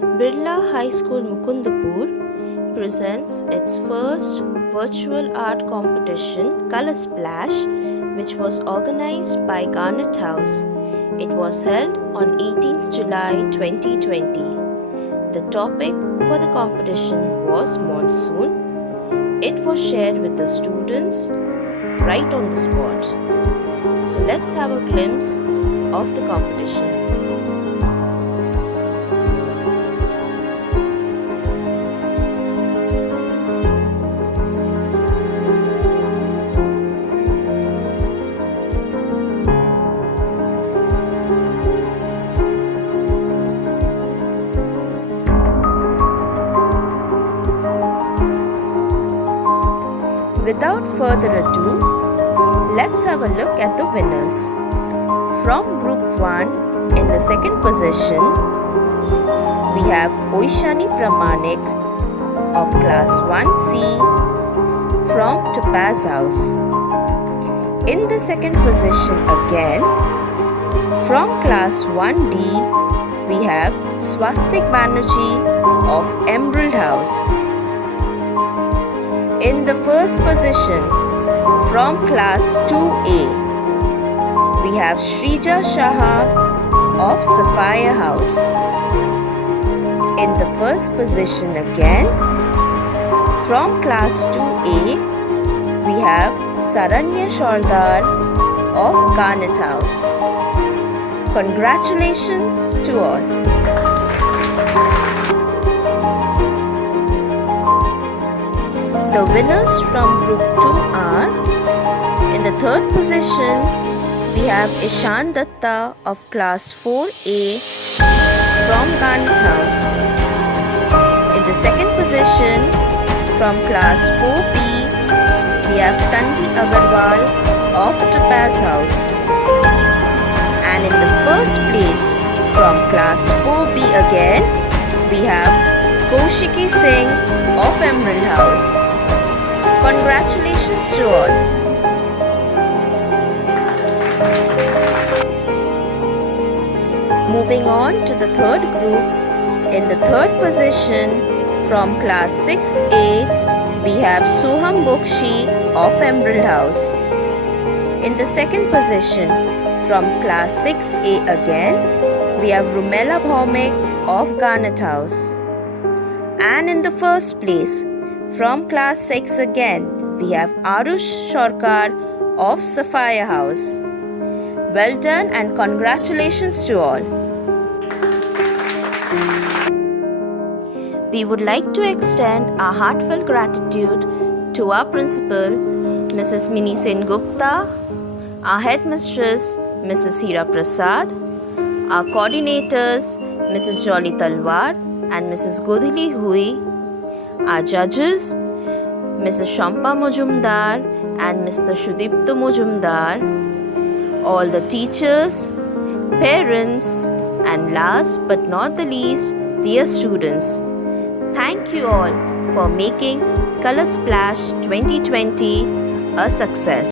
Birla High School Mukundapur presents its first virtual art competition, Color Splash, which was organized by Garnet House. It was held on 18th July 2020. The topic for the competition was monsoon. It was shared with the students right on the spot. So let's have a glimpse of the competition. Without further ado, let's have a look at the winners. From Group 1, in the second position, we have Oishani Pramanik of Class 1C from Topaz House. In the second position again, from Class 1D, we have Swastik Banerjee of Emerald House. In the first position, from Class 2A, we have Shrija Shaha of Sapphire House. In the first position again, from Class 2A, we have Saranya Shordar of Garnet House. Congratulations to all. The winners from Group 2 are, in the third position, we have Ishan Datta of Class 4A from Garnet House. In the second position, from Class 4B, we have Tanvi Agarwal of Topaz House. And in the first place, from Class 4B again, we have Kaushiki Singh of Emerald House. Congratulations to all. Moving on to the third group, in the third position from Class 6A, we have Soham Bokshi of Emerald House. In the second position from Class 6A again, we have Rumela Bhaumik of Garnet House. And in the first place, from Class 6 again, we have Arush Shorkar of Sapphire House. Well done and congratulations to all. We would like to extend our heartfelt gratitude to our principal, Mrs. Mini Sen Gupta, our headmistress, Mrs. Hira Prasad, our coordinators, Mrs. Jolly Talwar and Mrs. Godhili Hui, our judges, Mrs. Shampa Mujumdar and Mr. Shudipto Mujumdar, all the teachers, parents, and last but not the least, dear students. Thank you all for making Color Splash 2020 a success.